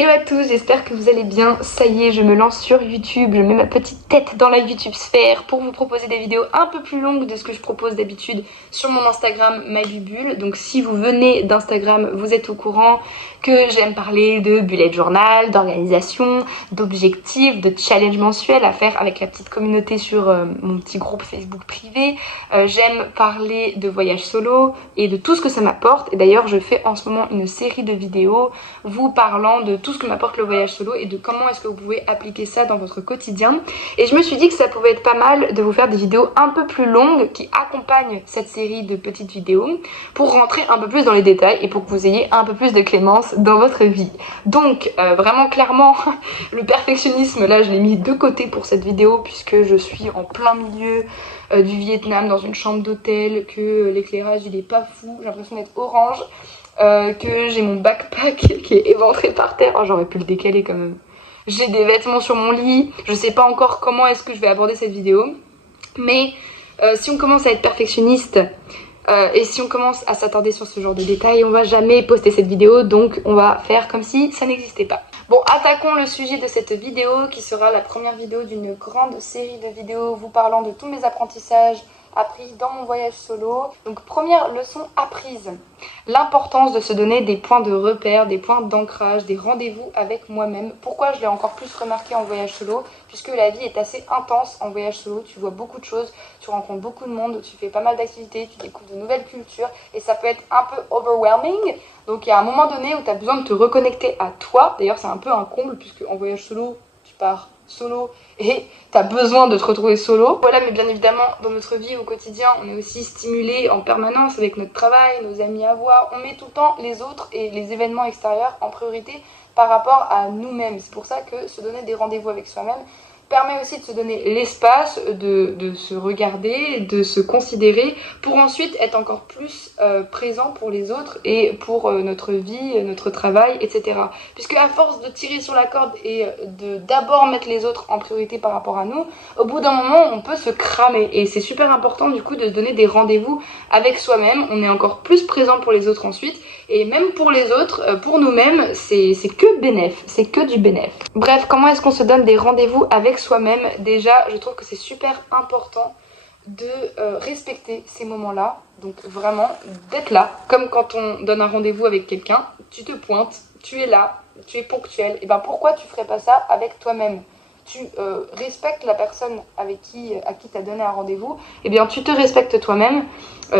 Hello à tous, j'espère que vous allez bien. Ça y est, je me lance sur YouTube, je mets ma petite tête dans la YouTube sphère pour vous proposer des vidéos un peu plus longues de ce que je propose d'habitude sur mon Instagram MyBubule. Donc si vous venez d'Instagram, vous êtes au courant que j'aime parler de bullet journal, d'organisation, d'objectifs, de challenges mensuels à faire avec la petite communauté sur mon petit groupe Facebook privé. J'aime parler de voyage solo et de tout ce que ça m'apporte. Et d'ailleurs, je fais en ce moment une série de vidéos vous parlant de tout ce que m'apporte le voyage solo et de comment est-ce que vous pouvez appliquer ça dans votre quotidien. Et je me suis dit que ça pouvait être pas mal de vous faire des vidéos un peu plus longues qui accompagnent cette série de petites vidéos pour rentrer un peu plus dans les détails et pour que vous ayez un peu plus de clémence dans votre vie. Donc vraiment clairement le perfectionnisme là je l'ai mis de côté pour cette vidéo puisque je suis en plein milieu du Vietnam dans une chambre d'hôtel, que l'éclairage il est pas fou, j'ai l'impression d'être orange. Que j'ai mon backpack qui est éventré par terre. Oh, j'aurais pu le décaler quand même. J'ai des vêtements sur mon lit. Je sais pas encore comment est-ce que je vais aborder cette vidéo. Mais si on commence à être perfectionniste et si on commence à s'attarder sur ce genre de détails, on va jamais poster cette vidéo. Donc on va faire comme si ça n'existait pas. Bon, attaquons le sujet de cette vidéo qui sera la première vidéo d'une grande série de vidéos vous parlant de tous mes apprentissages appris dans mon voyage solo. Donc première leçon apprise, l'importance de se donner des points de repère, des points d'ancrage, des rendez-vous avec moi-même. Pourquoi je l'ai encore plus remarqué en voyage solo? Puisque la vie est assez intense en voyage solo, tu vois beaucoup de choses, tu rencontres beaucoup de monde, tu fais pas mal d'activités, tu découvres de nouvelles cultures et ça peut être un peu overwhelming. Donc il y a un moment donné où tu as besoin de te reconnecter à toi. D'ailleurs c'est un peu un comble puisque en voyage solo, tu pars solo et t'as besoin de te retrouver solo. Voilà, mais bien évidemment dans notre vie au quotidien on est aussi stimulé en permanence avec notre travail, nos amis à voir, on met tout le temps les autres et les événements extérieurs en priorité par rapport à nous-mêmes. C'est pour ça que se donner des rendez-vous avec soi-même permet aussi de se donner l'espace de se regarder, de se considérer pour ensuite être encore plus présent pour les autres et pour notre vie, notre travail, etc. Puisque à force de tirer sur la corde et de d'abord mettre les autres en priorité par rapport à nous, au bout d'un moment on peut se cramer et c'est super important du coup de se donner des rendez-vous avec soi-même. On est encore plus présent pour les autres ensuite et même pour les autres, pour nous-mêmes, c'est que bénéf, c'est que du bénéf. Bref, comment est-ce qu'on se donne des rendez-vous avec soi-même? Déjà, je trouve que c'est super important de respecter ces moments-là. Donc vraiment, d'être là. Comme quand on donne un rendez-vous avec quelqu'un, tu te pointes, tu es là, tu es ponctuel. Et ben pourquoi tu ferais pas ça avec toi-même? Tu respectes la personne à qui tu as donné un rendez-vous, et bien tu te respectes toi-même,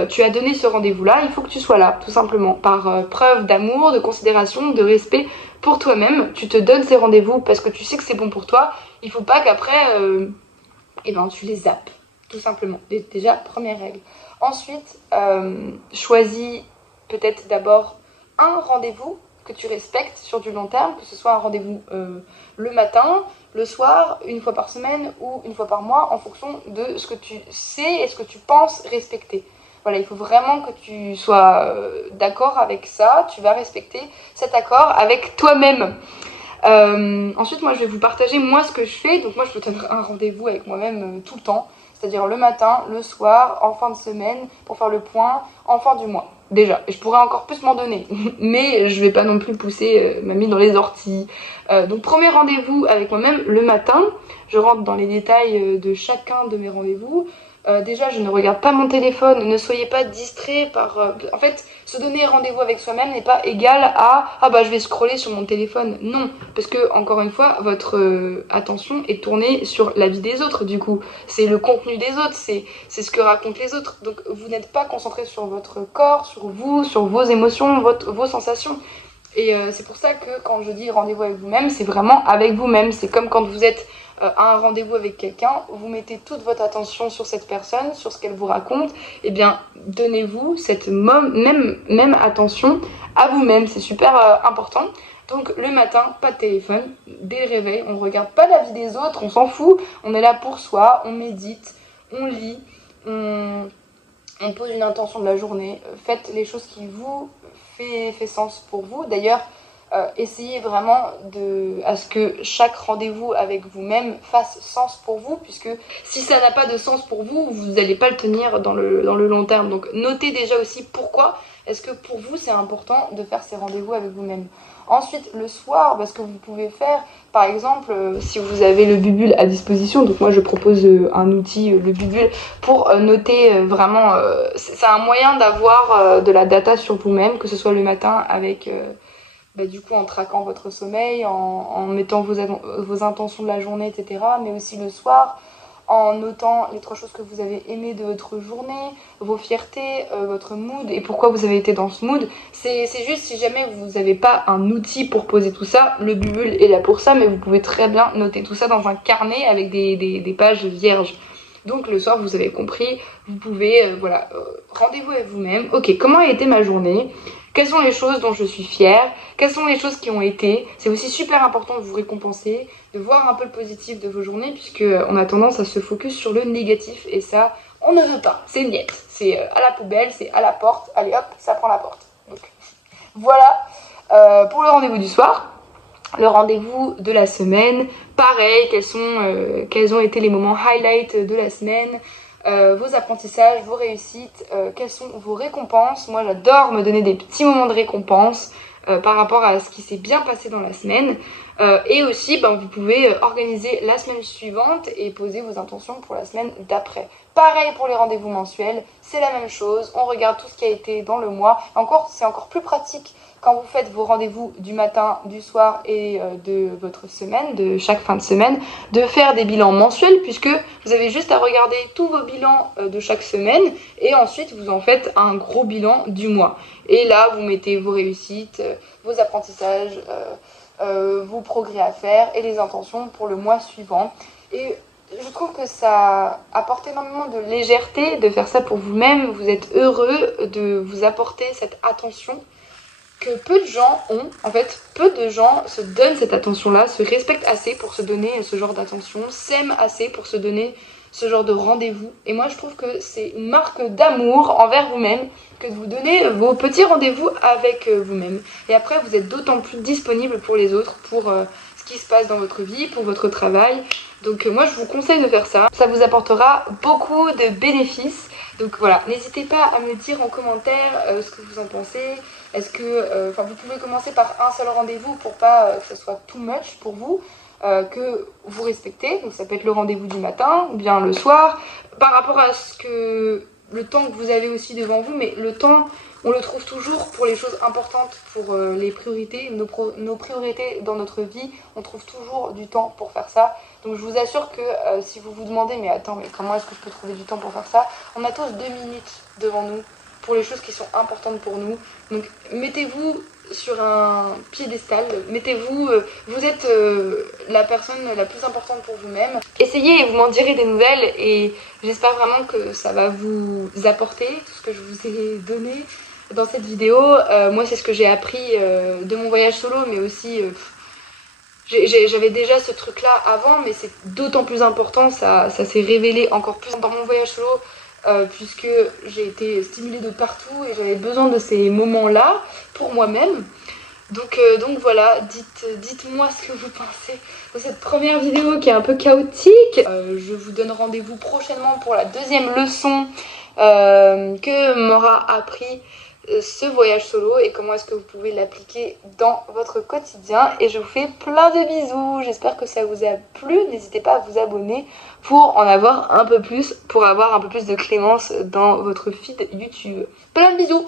tu as donné ce rendez-vous-là, il faut que tu sois là, tout simplement, par preuve d'amour, de considération, de respect pour toi-même. Tu te donnes ces rendez-vous parce que tu sais que c'est bon pour toi, il faut pas qu'après, tu les zappes, tout simplement. Déjà, première règle. Ensuite, choisis peut-être d'abord un rendez-vous que tu respectes sur du long terme, que ce soit un rendez-vous le matin, le soir, une fois par semaine ou une fois par mois, en fonction de ce que tu sais et ce que tu penses respecter. Voilà, il faut vraiment que tu sois d'accord avec ça, tu vas respecter cet accord avec toi-même. Ensuite, moi, je vais vous partager moi ce que je fais. Donc moi, je peux tenir un rendez-vous avec moi-même tout le temps, c'est-à-dire le matin, le soir, en fin de semaine, pour faire le point, en fin du mois. Déjà, je pourrais encore plus m'en donner, mais je vais pas non plus pousser mamie dans les orties. Donc premier rendez-vous avec moi-même le matin, je rentre dans les détails de chacun de mes rendez-vous. Déjà, je ne regarde pas mon téléphone, ne soyez pas distraits par... En fait, se donner rendez-vous avec soi-même n'est pas égal à « Ah bah je vais scroller sur mon téléphone ». Non, parce que, encore une fois, votre attention est tournée sur la vie des autres, du coup. C'est le contenu des autres, c'est ce que racontent les autres. Donc, vous n'êtes pas concentré sur votre corps, sur vous, sur vos émotions, vos sensations. Et c'est pour ça que quand je dis rendez-vous avec vous-même, c'est vraiment avec vous-même. C'est comme quand vous êtes à un rendez-vous avec quelqu'un, vous mettez toute votre attention sur cette personne, sur ce qu'elle vous raconte, et bien donnez-vous cette même attention à vous-même, c'est super important. Donc le matin, pas de téléphone, dès le réveil, on ne regarde pas la vie des autres, on s'en fout, on est là pour soi, on médite, on lit, on pose une intention de la journée, faites les choses qui vous fait sens pour vous. D'ailleurs, essayez vraiment à ce que chaque rendez-vous avec vous-même fasse sens pour vous, puisque si ça n'a pas de sens pour vous, vous n'allez pas le tenir dans le long terme. Donc notez déjà aussi pourquoi est-ce que pour vous c'est important de faire ces rendez-vous avec vous-même. Ensuite, le soir, ce que vous pouvez faire, par exemple, si vous avez le Bubule à disposition, donc moi je propose un outil, le Bubule, pour noter vraiment, c'est un moyen d'avoir de la data sur vous-même, que ce soit le matin avec, du coup en traquant votre sommeil, en mettant vos intentions de la journée, etc., mais aussi le soir, en notant les 3 choses que vous avez aimées de votre journée, vos fiertés, votre mood et pourquoi vous avez été dans ce mood. C'est juste si jamais vous n'avez pas un outil pour poser tout ça, le Bubule est là pour ça, mais vous pouvez très bien noter tout ça dans un carnet avec des pages vierges. Donc le soir, vous avez compris, vous pouvez, rendez-vous avec vous-même. Ok, comment a été ma journée? Quelles sont les choses dont je suis fière? Quelles sont les choses qui ont été? C'est aussi super important de vous récompenser, de voir un peu le positif de vos journées, puisque on a tendance à se focus sur le négatif, et ça, on ne veut pas. C'est niette. C'est à la poubelle, c'est à la porte. Allez hop, ça prend la porte. Donc voilà pour le rendez-vous du soir. Le rendez-vous de la semaine, pareil, quels ont été les moments highlights de la semaine, vos apprentissages, vos réussites, quelles sont vos récompenses. Moi j'adore me donner des petits moments de récompense par rapport à ce qui s'est bien passé dans la semaine. Et aussi vous pouvez organiser la semaine suivante et poser vos intentions pour la semaine d'après. Pareil pour les rendez-vous mensuels, c'est la même chose, on regarde tout ce qui a été dans le mois. C'est encore plus pratique quand vous faites vos rendez-vous du matin, du soir et de votre semaine, de chaque fin de semaine, de faire des bilans mensuels, puisque vous avez juste à regarder tous vos bilans de chaque semaine et ensuite vous en faites un gros bilan du mois. Et là, vous mettez vos réussites, vos apprentissages, vos progrès à faire et les intentions pour le mois suivant. Et je trouve que ça apporte énormément de légèreté de faire ça pour vous-même. Vous êtes heureux de vous apporter cette attention que peu de gens ont. En fait, peu de gens se donnent cette attention-là, se respectent assez pour se donner ce genre d'attention, s'aiment assez pour se donner ce genre de rendez-vous. Et moi, je trouve que c'est une marque d'amour envers vous-même que de vous donner vos petits rendez-vous avec vous-même. Et après, vous êtes d'autant plus disponible pour les autres, pour ce qui se passe dans votre vie, pour votre travail. Donc moi, je vous conseille de faire ça. Ça vous apportera beaucoup de bénéfices. Donc voilà, n'hésitez pas à me dire en commentaire ce que vous en pensez. Est-ce que, vous pouvez commencer par un seul rendez-vous pour pas que ce soit too much pour vous, que vous respectez. Donc ça peut être le rendez-vous du matin ou bien le soir, par rapport à le temps que vous avez aussi devant vous, mais le temps, on le trouve toujours pour les choses importantes, pour les priorités, nos priorités dans notre vie, on trouve toujours du temps pour faire ça. Donc je vous assure que si vous vous demandez, mais attends, mais comment est-ce que je peux trouver du temps pour faire ça? On a tous 2 minutes devant nous pour les choses qui sont importantes pour nous. Donc mettez-vous sur un piédestal, vous êtes la personne la plus importante pour vous-même. Essayez et vous m'en direz des nouvelles et j'espère vraiment que ça va vous apporter tout ce que je vous ai donné dans cette vidéo. Moi c'est ce que j'ai appris de mon voyage solo, mais aussi j'avais déjà ce truc là avant, mais c'est d'autant plus important, ça s'est révélé encore plus dans mon voyage solo. Puisque j'ai été stimulée de partout et j'avais besoin de ces moments-là pour moi-même. Donc voilà, dites-moi ce que vous pensez de cette première vidéo qui est un peu chaotique. Je vous donne rendez-vous prochainement pour la 2e leçon que m'aura appris ce voyage solo et comment est-ce que vous pouvez l'appliquer dans votre quotidien. Et je vous fais plein de bisous, j'espère que ça vous a plu. N'hésitez pas à vous abonner pour en avoir un peu plus, pour avoir un peu plus de clémence dans votre feed YouTube. Plein de bisous.